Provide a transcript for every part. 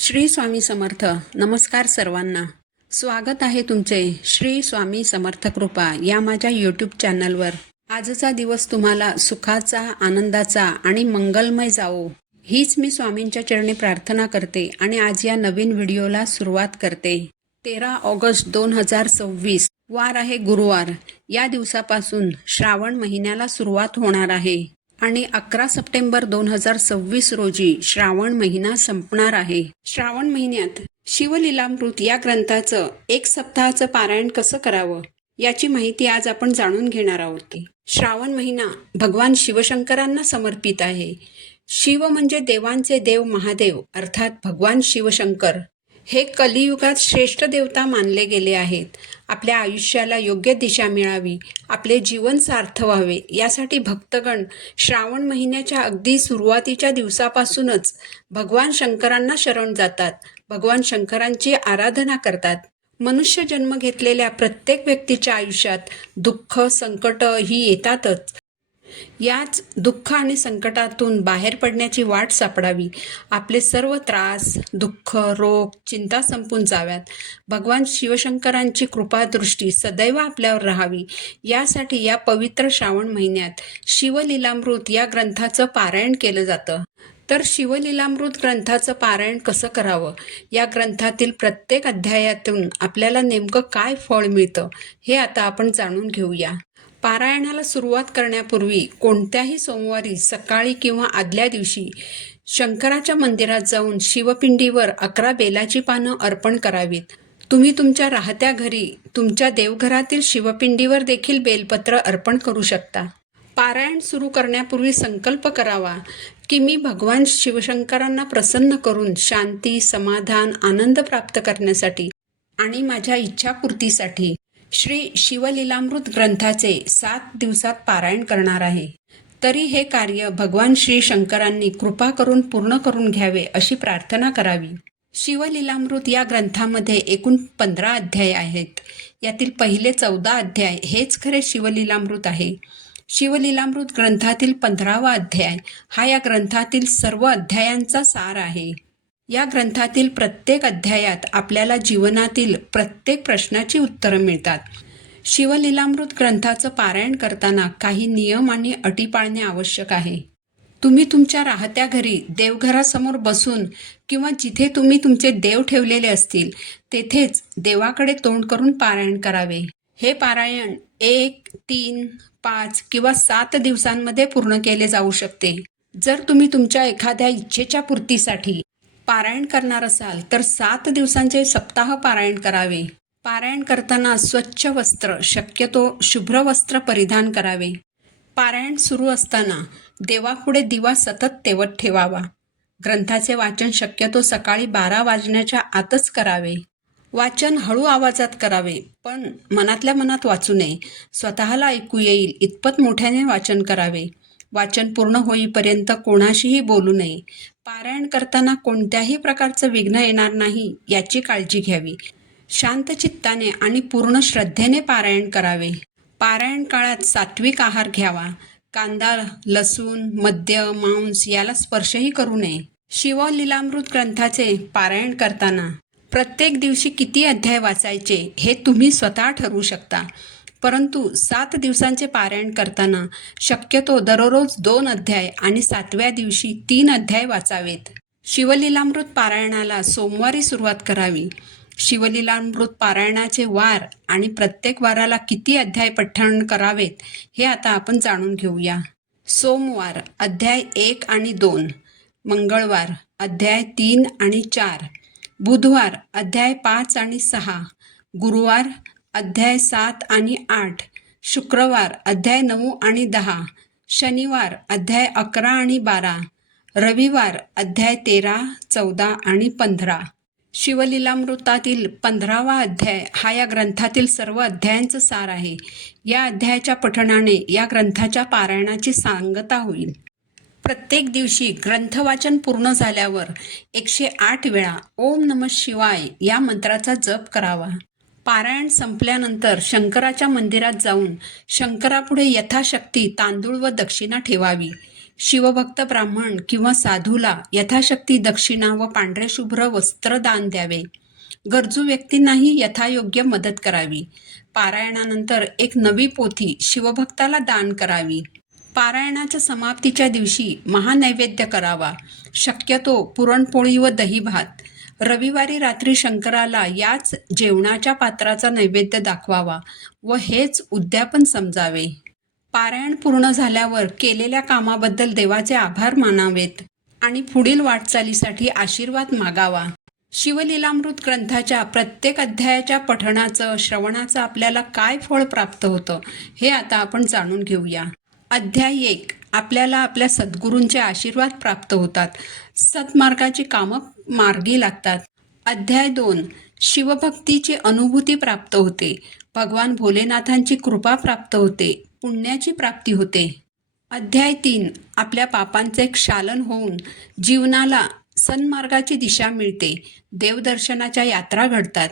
श्री स्वामी समर्थ. नमस्कार सर्वांना. स्वागत आहे तुमचे श्री स्वामी समर्थ कृपा या माझ्या यूट्यूब चॅनलवर. आजचा दिवस तुम्हाला सुखाचा, आनंदाचा आणि मंगलमय जावो हीच मी स्वामींच्या चरणी प्रार्थना करते आणि आज या नवीन व्हिडिओला सुरुवात करते. 13 ऑगस्ट 2026 वार आहे गुरुवार. या दिवसापासून श्रावण महिन्याला सुरुवात होणार आहे आणि 11 सप्टेंबर 2026 रोजी श्रावण महिना संपणार आहे. श्रावण महिन्यात शिवलीलामृत या ग्रंथाचं 1 सप्ताहाचं पारायण कसं करावं याची माहिती आज आपण जाणून घेणार आहोत. श्रावण महिना भगवान शिवशंकरांना समर्पित आहे. शिव म्हणजे देवांचे देव महादेव अर्थात भगवान शिवशंकर. हे कलियुगात श्रेष्ठ देवता मानले गेले आहेत. आपल्या आयुष्याला योग्य दिशा मिळावी, आपले जीवन सार्थ व्हावे यासाठी भक्तगण श्रावण महिन्याच्या अगदी सुरुवातीच्या दिवसापासूनच भगवान शंकरांना शरण जातात. भगवान शंकरांची आराधना करतात. मनुष्य जन्म घेतलेल्या प्रत्येक व्यक्तीच्या आयुष्यात दुःख, संकट ही येतातच. याच दुःख आणि संकटातून बाहेर पडण्याची वाट सापडावी, आपले सर्व त्रास, दुःख, रोग, चिंता संपून जाव्यात, भगवान शिवशंकरांची कृपादृष्टी सदैव आपल्यावर राहावी यासाठी या पवित्र श्रावण महिन्यात शिवलीलामृत या ग्रंथाचं पारायण केलं जातं. तर शिवलीलामृत ग्रंथाचं पारायण कसं करावं, या ग्रंथातील प्रत्येक अध्यायातून आपल्याला नेमकं काय फळ मिळतं हे आता आपण जाणून घेऊया. पारायणाला सुरुवात करण्यापूर्वी कोणत्याही सोमवारी सकाळी किंवा आदल्या दिवशी शंकराच्या मंदिरात जाऊन शिवपिंडीवर 11 बेलाची पानं अर्पण करावीत. तुम्ही तुमच्या राहत्या घरी, तुमच्या देवघरातील शिवपिंडीवर देखील बेलपत्र अर्पण करू शकता. पारायण सुरू करण्यापूर्वी संकल्प करावा की मी भगवान शिवशंकरांना प्रसन्न करून शांती, समाधान, आनंद प्राप्त करण्यासाठी आणि माझ्या इच्छापूर्तीसाठी श्री शिवलीलामृत ग्रंथाचे 7 दिवसात पारायण करणार आहे. तरी हे कार्य भगवान श्री शंकरांनी कृपा करून पूर्ण करून घ्यावे अशी प्रार्थना करावी. शिवलीलामृत या ग्रंथामध्ये एकूण 15 अध्याय आहेत. यातील पहिले 14 अध्याय हेच खरे शिवलीलामृत आहे. शिवलीलामृत ग्रंथातील 15वा अध्याय हा या ग्रंथातील सर्व अध्यायांचा सार आहे. या ग्रंथातील प्रत्येक अध्यायात आपल्याला जीवनातील प्रत्येक प्रश्नाची उत्तरं मिळतात. शिवलीलामृत ग्रंथाचं पारायण करताना काही नियम आणि अटी पाळणे आवश्यक आहे. तुम्ही तुमच्या राहत्या घरी देवघरासमोर बसून किंवा जिथे तुम्ही तुमचे देव ठेवलेले असतील तेथेच देवाकडे तोंड करून पारायण करावे. हे पारायण 1, 3, 5 किंवा 7 दिवसांमध्ये पूर्ण केले जाऊ शकते. जर तुम्ही तुमच्या एखाद्या इच्छेच्या पूर्तीसाठी पारायण करणार असाल तर 7 दिवसांचे सप्ताह पारायण करावे. पारायण करताना स्वच्छ वस्त्र, शक्यतो शुभ्र वस्त्र परिधान करावे. पारायण सुरू असताना देवापुढे दिवा सतत तेवत ठेवावा. ग्रंथाचे वाचन शक्यतो सकाळी 12 वाजण्याच्या आतच करावे. वाचन हळू आवाजात करावे, पण मनातल्या मनात वाचू नये. स्वतःला ऐकू येईल इतपत मोठ्याने वाचन करावे. वाचन पूर्ण होईपर्यंत कोणाशीही बोलू नये. पारायण करताना कोणत्याही प्रकारचं विघ्न येणार नाही याची काळजी घ्यावी. शांत चित्ताने आणि पूर्ण श्रद्धेने पारायण करावे. पारायण काळात सात्विक आहार घ्यावा. कांदा, लसूण, मद्य, मांस याला स्पर्शही करू नये. शिवलीलामृत ग्रंथाचे पारायण करताना प्रत्येक दिवशी किती अध्याय वाचायचे हे तुम्ही स्वतः ठरवू शकता. परंतु 7 दिवसांचे पारायण करताना शक्यतो दररोज 2 अध्याय आणि 7व्या दिवशी 3 अध्याय वाचावेत. शिवलीलामृत पारायणाला सोमवारी सुरुवात करावी. शिवलीलामृत पारायणाचे वार आणि प्रत्येक वाराला किती अध्याय पठण करावेत हे आता आपण जाणून घेऊया. सोमवार अध्याय 1 आणि 2, मंगळवार अध्याय 3 आणि 4, बुधवार अध्याय 5 आणि 6, गुरुवार अध्याय 7 आणि 8, शुक्रवार अध्याय 9 आणि 10, शनिवार अध्याय 11 आणि 12, रविवार अध्याय 13, 14 आणि 15. शिवलीलामृतातील 15वा अध्याय हा या ग्रंथातील सर्व अध्यायांचं सार आहे. या अध्यायाच्या पठणाने या ग्रंथाच्या पारायणाची सांगता होईल. प्रत्येक दिवशी ग्रंथवाचन पूर्ण झाल्यावर 108 वेळा ओम नमः शिवाय या मंत्राचा जप करावा. पारायण संपल्यानंतर शंकराच्या मंदिरात जाऊन शंकरापुढे यथाशक्ती तांदूळ व दक्षिणा ठेवावी. शिवभक्त ब्राह्मण किंवा साधूला यथाशक्ती दक्षिणा व पांढरे शुभ्र वस्त्र दान द्यावे. गरजू व्यक्तींनाही यथायोग्य मदत करावी. पारायणानंतर एक नवी पोथी शिवभक्ताला दान करावी. पारायणाच्या समाप्तीच्या दिवशी महानैवेद्य करावा. शक्यतो पुरणपोळी व दहीभात. रविवारी रात्री शंकराला याच जेवणाच्या पात्राचा नैवेद्य दाखवावा व हेच उद्यापन समजावे. पारायण पूर्ण झाल्यावर केलेल्या कामाबद्दल देवाचे आभार मानावेत आणि पुढील वाटचालीसाठी आशीर्वाद मागावा. शिवलीलामृत ग्रंथाच्या प्रत्येक अध्यायाच्या पठणाचं श्रवणाचं आपल्याला काय फळ प्राप्त होतं हे आता आपण जाणून घेऊया. अध्याय 1. आपल्याला आपल्या सद्गुरूंचे आशीर्वाद प्राप्त होतात. सत्मार्गाची कामं मार्गी लागतात. अध्याय 2. शिवभक्तीची अनुभूती प्राप्त होते. भगवान भोलेनाथांची कृपा प्राप्त होते. पुण्याची प्राप्ती होते. अध्याय 3. आपल्या पापांचे क्षालन होऊन जीवनाला सन्मार्गाची दिशा मिळते. देवदर्शनाच्या यात्रा घडतात.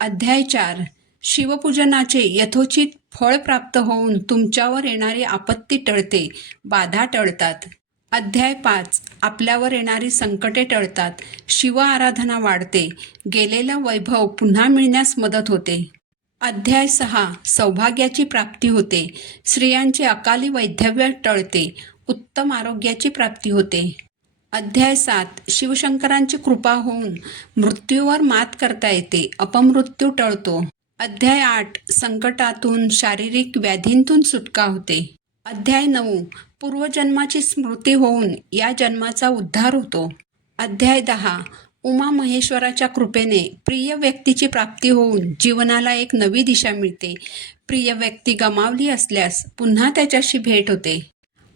अध्याय 4. शिवपूजनाचे यथोचित फळ प्राप्त होऊन तुमच्यावर येणारी आपत्ती टळते, बाधा टळतात. अध्याय 5. आपल्यावर येणारी संकटे टळतात. शिव आराधना वाढते. गेलेलं वैभव पुन्हा मिळण्यास मदत होते. अध्याय 6. सौभाग्याची प्राप्ती होते. स्त्रियांचे अकाली वैधव्य टळते. उत्तम आरोग्याची प्राप्ती होते. अध्याय 7. शिवशंकरांची कृपा होऊन मृत्यूवर मात करता येते. अपमृत्यू टळतो. अध्याय 8. संकटातून शारीरिक व्याधींतून सुटका होते. अध्याय 9. पूर्वजन्माची स्मृती होऊन या जन्माचा उद्धार होतो. अध्याय 10. उमा महेश्वराच्या कृपेने प्रिय व्यक्तीची प्राप्ती होऊन जीवनाला एक नवी दिशा मिळते. प्रिय व्यक्ती गमावली असल्यास पुन्हा त्याच्याशी भेट होते.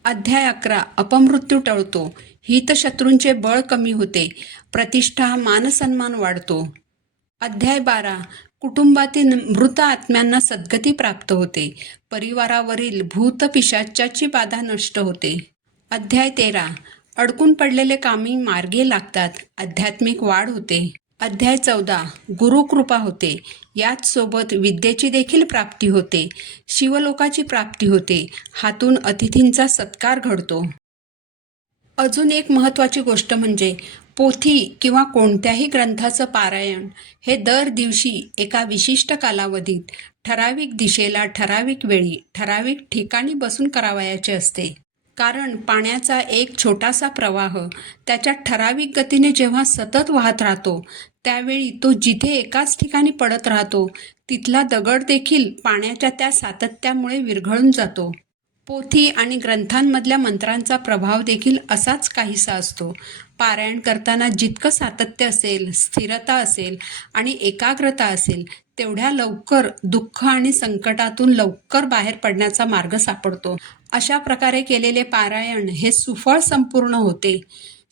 अध्याय 11. अपमृत्यू टळतो. हितशत्रूंचे बळ कमी होते. प्रतिष्ठा मानसन्मान वाढतो. अध्याय 12. कुटुंबातील मृत आत्म्यांना सद्गती प्राप्त होते. परिवारावरील भूत पिशाचाची बाधा नष्ट होते. अध्याय 13. अडकून पडलेले कामी मार्गी लागतात. आध्यात्मिक वाढ होते. अध्याय 14. गुरुकृपा होते. याच सोबत विद्येची देखील प्राप्ती होते. शिवलोकाची प्राप्ती होते. हातून अतिथींचा सत्कार घडतो. अजून एक महत्त्वाची गोष्ट म्हणजे पोथी किंवा कोणत्याही ग्रंथाचं पारायण हे दर दिवशी एका विशिष्ट कालावधीत ठराविक दिशेला ठराविक वेळी ठराविक ठिकाणी बसून करावयाचे असते. कारण पाण्याचा एक छोटासा प्रवाह त्याच्या ठराविक गतीने जेव्हा सतत वाहत राहतो त्यावेळी तो जिथे एकाच ठिकाणी पडत राहतो तिथला दगड देखील पाण्याच्या त्या सातत्यामुळे विरघळून जातो. पोथी आणि ग्रंथांमधल्या मंत्रांचा प्रभाव देखील असाच काहीसा असतो. पारायण करताना जितकं सातत्य असेल, स्थिरता असेल आणि एकाग्रता असेल तेवढ्या लवकर दुःख आणि संकटातून लवकर बाहेर पडण्याचा मार्ग सापडतो. अशा प्रकारे केलेले पारायण हे सुफळ संपूर्ण होते.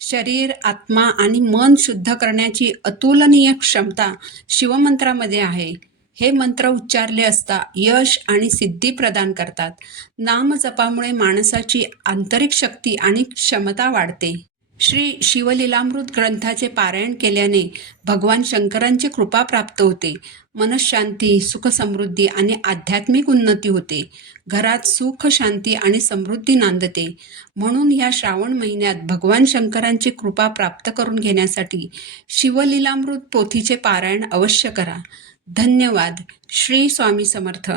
शरीर, आत्मा आणि मन शुद्ध करण्याची अतुलनीय क्षमता शिवमंत्रामध्ये आहे. हे मंत्र उच्चारले असता यश आणि सिद्धी प्रदान करतात. नामजपामुळे माणसाची आंतरिक शक्ती आणि क्षमता वाढते. श्री शिवलीलामृत ग्रंथाचे पारायण केल्याने भगवान शंकरांची कृपा प्राप्त होते. मनःशांती, सुखसमृद्धी आणि आध्यात्मिक उन्नती होते. घरात सुख, शांती आणि समृद्धी नांदते. म्हणून या श्रावण महिन्यात भगवान शंकरांची कृपा प्राप्त करून घेण्यासाठी शिवलीलामृत पोथीचे पारायण अवश्य करा. धन्यवाद. श्री स्वामी समर्थ.